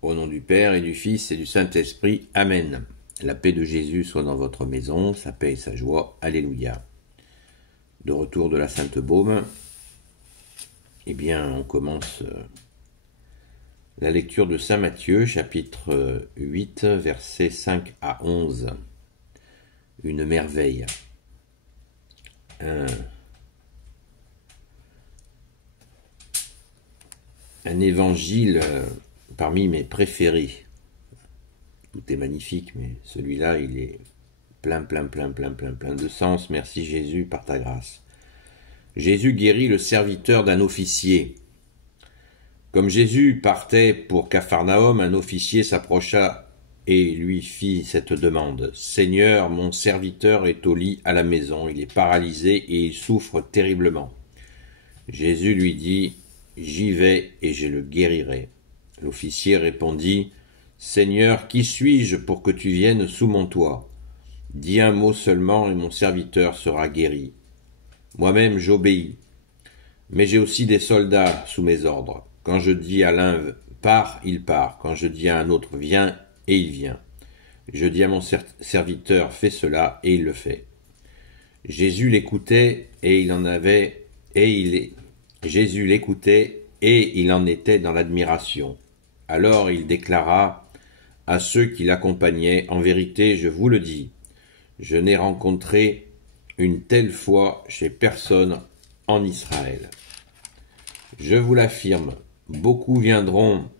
Au nom du Père et du Fils et du Saint-Esprit. Amen. La paix de Jésus soit dans votre maison, sa paix et sa joie. Alléluia. De retour de la Sainte Baume, eh bien, on commence la lecture de Saint Matthieu, chapitre 8, versets 5 à 11. Une merveille. Un évangile parmi mes préférés. Tout est magnifique, mais celui-là, il est plein de sens. Merci Jésus par ta grâce. Jésus guérit le serviteur d'un officier. Comme Jésus partait pour Capharnaüm, un officier s'approcha et lui fit cette demande. « Seigneur, mon serviteur est au lit à la maison, il est paralysé et il souffre terriblement. » Jésus lui dit « J'y vais et je le guérirai. » L'officier répondit « Seigneur, qui suis-je pour que tu viennes sous mon toit? Dis un mot seulement et mon serviteur sera guéri. Moi-même j'obéis, mais j'ai aussi des soldats sous mes ordres. Quand je dis à l'un « pars », il part. Quand je dis à un autre « viens », et il vient. Je dis à mon serviteur « fais cela », et il le fait. Jésus l'écoutait et il en était dans l'admiration. Alors il déclara à ceux qui l'accompagnaient « En vérité, je vous le dis, je n'ai rencontré une telle foi chez personne en Israël. Je vous l'affirme, beaucoup viendront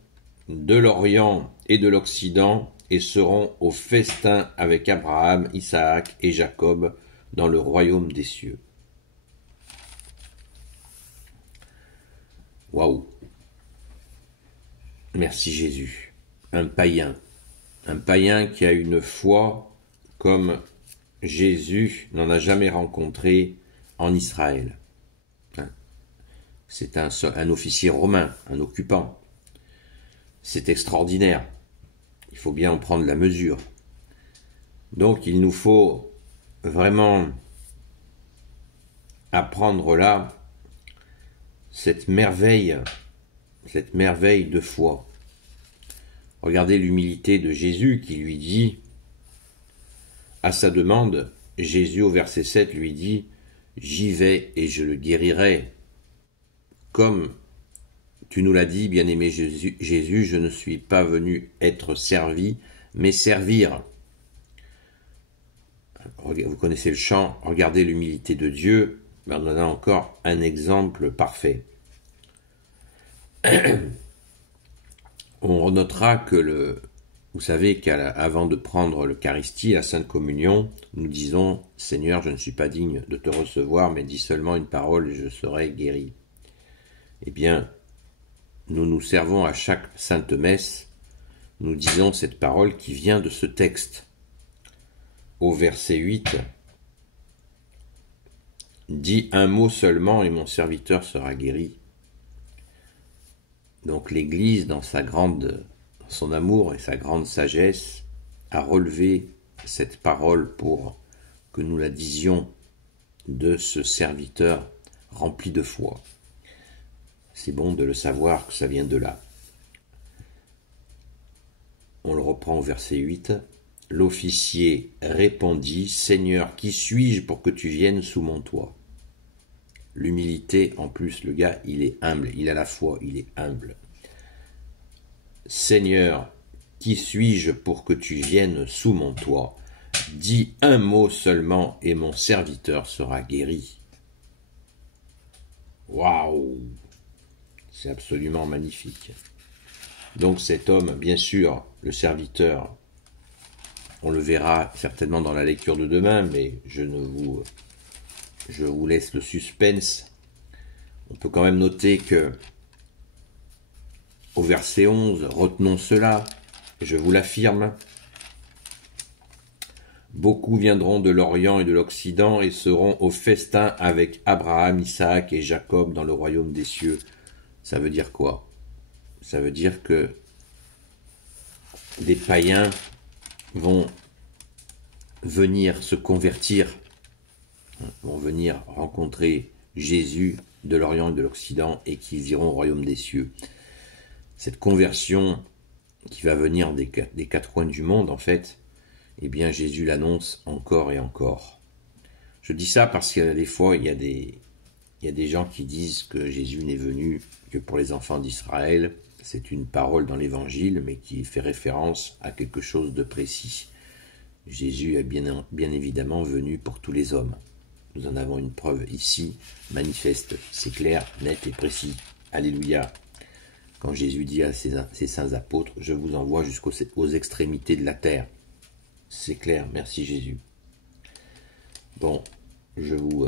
de l'Orient et de l'Occident et seront au festin avec Abraham, Isaac et Jacob dans le royaume des cieux. » Waouh! Merci Jésus. Un païen qui a une foi comme Jésus n'en a jamais rencontré en Israël. C'est un officier romain, un occupant. C'est extraordinaire. Il faut bien en prendre la mesure. Donc il nous faut vraiment apprendre là cette merveille de foi. Regardez l'humilité de Jésus qui lui dit, à sa demande, Jésus au verset 7 lui dit « J'y vais et je le guérirai. » Comme tu nous l'as dit, bien-aimé Jésus, je ne suis pas venu être servi, mais servir. Vous connaissez le chant, regardez l'humilité de Dieu, on en a encore un exemple parfait. On notera que vous savez qu'avant de prendre l'Eucharistie, la Sainte Communion, nous disons « Seigneur, je ne suis pas digne de te recevoir, mais dis seulement une parole et je serai guéri. » Eh bien, nous nous servons à chaque Sainte Messe, nous disons cette parole qui vient de ce texte. Au verset 8, « Dis un mot seulement et mon serviteur sera guéri. » Donc l'Église, dans son amour et sa grande sagesse, a relevé cette parole pour que nous la disions de ce serviteur rempli de foi. C'est bon de le savoir que ça vient de là. On le reprend au verset 8. L'officier répondit « Seigneur, qui suis-je pour que tu viennes sous mon toit ?» L'humilité, en plus, le gars, il est humble, il a la foi, il est humble. « Seigneur, qui suis-je pour que tu viennes sous mon toit? Dis un mot seulement et mon serviteur sera guéri. » Waouh! C'est absolument magnifique. Donc cet homme, bien sûr, le serviteur, on le verra certainement dans la lecture de demain, mais je vous laisse le suspense. On peut quand même noter que au verset 11, retenons cela, je vous l'affirme, beaucoup viendront de l'Orient et de l'Occident et seront au festin avec Abraham, Isaac et Jacob dans le royaume des cieux. Ça veut dire quoi? Ça veut dire que des païens vont venir se convertir, vont venir rencontrer Jésus de l'Orient et de l'Occident et qu'ils iront au royaume des cieux. Cette conversion qui va venir des quatre coins du monde, en fait, eh bien Jésus l'annonce encore et encore. Je dis ça parce que des fois, il y a des gens qui disent que Jésus n'est venu que pour les enfants d'Israël. C'est une parole dans l'Évangile, mais qui fait référence à quelque chose de précis. Jésus est bien évidemment venu pour tous les hommes. Nous en avons une preuve ici, manifeste. C'est clair, net et précis. Alléluia. Quand Jésus dit à ses saints apôtres, je vous envoie jusqu'aux extrémités de la terre. C'est clair, merci Jésus. Bon, je vous...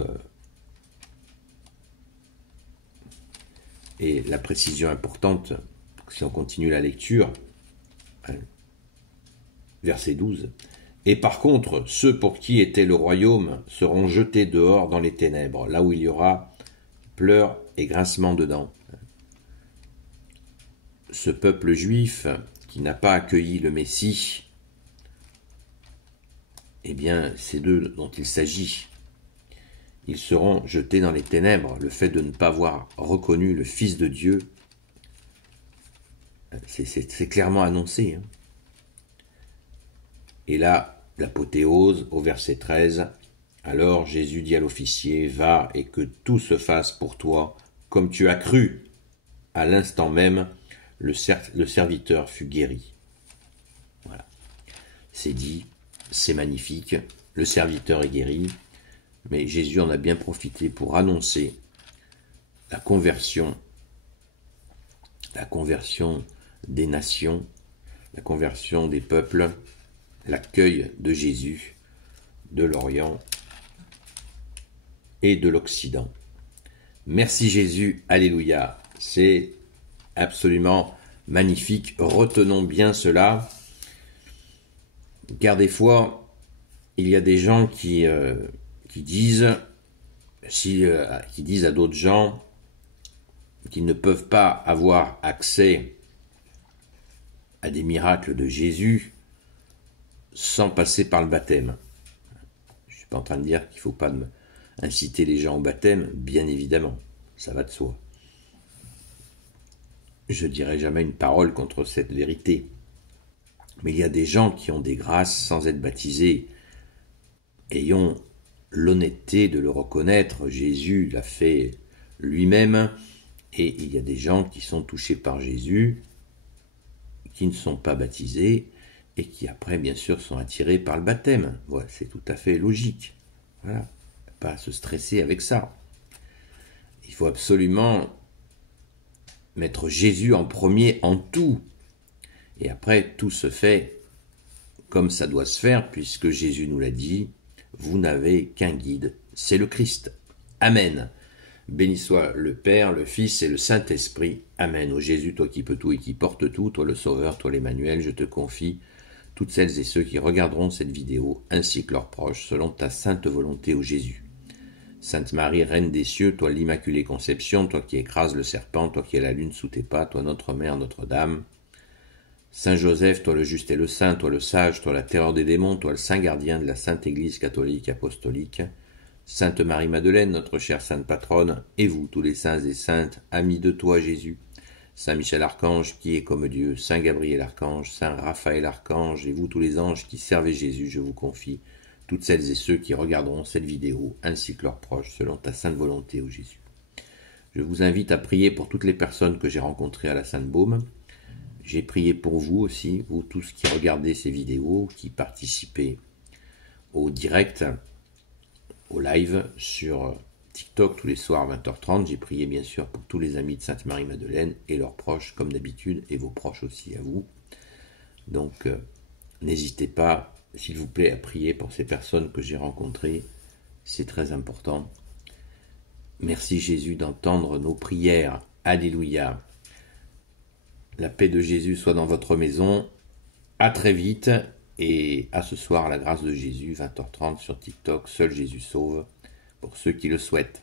Et la précision importante, si on continue la lecture, verset 12. Et par contre, ceux pour qui était le royaume seront jetés dehors dans les ténèbres, là où il y aura pleurs et grincements de dents. Ce peuple juif qui n'a pas accueilli le Messie, eh bien, c'est d'eux dont il s'agit. Ils seront jetés dans les ténèbres. Le fait de ne pas avoir reconnu le Fils de Dieu, c'est clairement annoncé. Et là, l'apothéose au verset 13. Alors Jésus dit à l'officier, va et que tout se fasse pour toi comme tu as cru. À l'instant même, le serviteur fut guéri. Voilà. C'est dit, c'est magnifique, le serviteur est guéri, mais Jésus en a bien profité pour annoncer la conversion des nations, la conversion des peuples, l'accueil de Jésus, de l'Orient et de l'Occident. Merci Jésus, alléluia, c'est absolument magnifique, retenons bien cela, car des fois, il y a des gens qui disent à d'autres gens qu'ils ne peuvent pas avoir accès à des miracles de Jésus sans passer par le baptême. Je ne suis pas en train de dire qu'il ne faut pas inciter les gens au baptême, bien évidemment, ça va de soi. Je ne dirai jamais une parole contre cette vérité. Mais il y a des gens qui ont des grâces sans être baptisés. Ayons l'honnêteté de le reconnaître. Jésus l'a fait lui-même. Et il y a des gens qui sont touchés par Jésus, qui ne sont pas baptisés, et qui après, bien sûr, sont attirés par le baptême. Voilà, c'est tout à fait logique. Voilà. Pas à se stresser avec ça. Il faut absolument mettre Jésus en premier en tout. Et après, tout se fait comme ça doit se faire, puisque Jésus nous l'a dit, vous n'avez qu'un guide, c'est le Christ. Amen. Béni soit le Père, le Fils et le Saint-Esprit. Amen. Ô Jésus, toi qui peux tout et qui portes tout, toi le Sauveur, toi l'Emmanuel, je te confie toutes celles et ceux qui regarderont cette vidéo, ainsi que leurs proches, selon ta sainte volonté, ô Jésus. Sainte Marie, Reine des cieux, toi l'Immaculée Conception, toi qui écrases le serpent, toi qui es la lune sous tes pas, toi notre Mère, Notre-Dame. Saint Joseph, toi le juste et le saint, toi le sage, toi la terreur des démons, toi le saint gardien de la Sainte Église catholique apostolique. Sainte Marie-Madeleine, notre chère sainte patronne, et vous, tous les saints et saintes, amis de toi, Jésus. Saint Michel Archange, qui est comme Dieu, Saint Gabriel Archange, Saint Raphaël Archange, et vous, tous les anges qui servez Jésus, je vous confie toutes celles et ceux qui regarderont cette vidéo, ainsi que leurs proches, selon ta sainte volonté, ô Jésus. Je vous invite à prier pour toutes les personnes que j'ai rencontrées à la Sainte-Baume. J'ai prié pour vous aussi, vous tous qui regardez ces vidéos, qui participez au direct, au live sur TikTok tous les soirs à 20h30. J'ai prié bien sûr pour tous les amis de Sainte Marie-Madeleine et leurs proches comme d'habitude, et vos proches aussi à vous. Donc n'hésitez pas, s'il vous plaît, à prier pour ces personnes que j'ai rencontrées, c'est très important. Merci Jésus d'entendre nos prières. Alléluia. La paix de Jésus soit dans votre maison. À très vite et à ce soir, la grâce de Jésus, 20h30 sur TikTok. Seul Jésus sauve pour ceux qui le souhaitent.